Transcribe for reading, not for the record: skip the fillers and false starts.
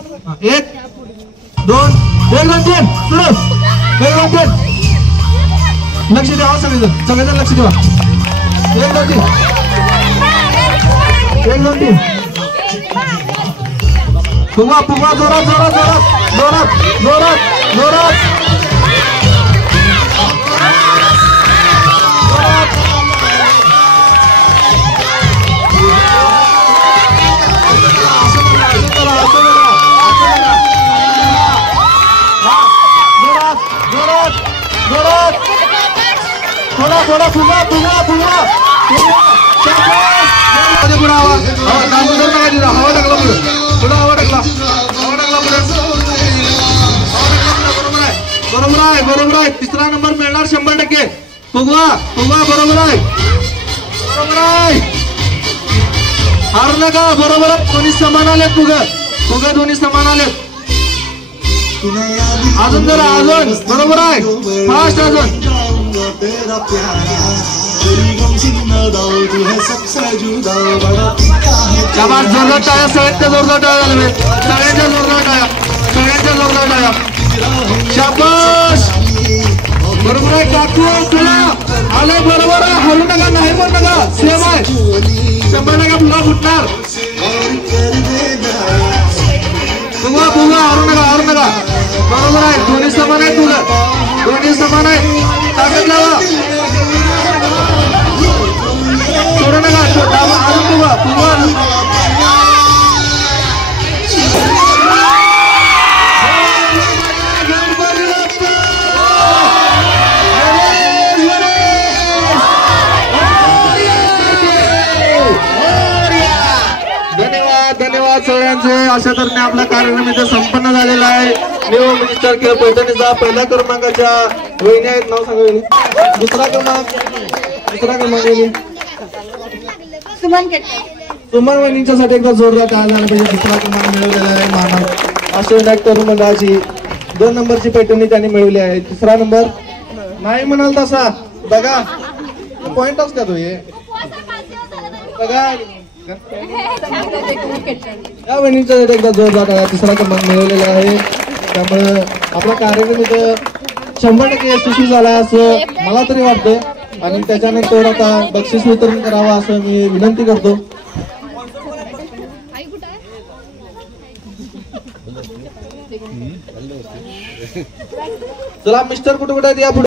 एक दोन तीन सुरू. एक दोन तीन लक्ष द्या सगळेजण लक्ष द्या. एक दोन तीन फुगवा फुगवा जोरात जोरात जोरात जोरात जोरात जोरात थोड़ा थोड़ा फुगा फुगा फुगा पुढे आवाज दामोदर नका दिला. हवा टाकला पुढे हवा टाकला बरोबर आहे. तिसरा नंबर मिळणार 100%. फुगवा फुगवा बरोबर आहे हार नका. बरोबर आहे. दोन्ही समान आलेत. फुगा दोन्ही समान आलेत. अजून जरा अजून बरोबर आहे. फास्ट अजून जोरदार टाळ्या. सगळ्यांच्या जोरदार टाळ्या झाल्या. सगळ्यांच्या जोरदार टाळ्या. शाबास बरोबर आहे. काकू तुला आले बरोबर आहे. हरू नका नाही म्हणू नका. सेम आहे 100% पुन्हा फुटणार. फुगवा फुगवा हरू नका बरोबर आहे. दोन्ही समान आहे. दोन्ही समान आहे. ताकद लावा. सोडू नका. अजून फुगवा फुगवा धन्यवाद सगळ्यांचे. अशा तऱ्हेने आपला कार्यक्रम इथे संपन्न झालेला आहे. न्यू मिनिस्टर खेळ पैठणीचा पहिल्या क्रमांकाच्या वहिनी आहेत. नाव सांगा. दुसरा क्रमांक सुमन वहिनींच्यासाठी एकदा जोरदार टाळ्या झाला पाहिजे. दुसरा क्रमांक मिळवलेला आहे. मानव अष्टविनायक तरुण मंडळाची 2 नंबरची पैठणी त्यांनी मिळवली आहे. तिसरा नंबर नाही म्हणाल तसा बघा पॉइंट असतात तो हे बघा. या वहिनींच्यासाठी एकदा जोरदार टाळ्या. तिसरा क्रमांक मिळवलेला आहे. त्यामुळे आपला कार्यक्रम इथं 100% यशस्वी झाला असं मला तरी वाटतं. आणि त्याच्यानंतर आता बक्षीस वितरण करावं असं मी विनंती करतो. चला मिस्टर कुठे या पुढे.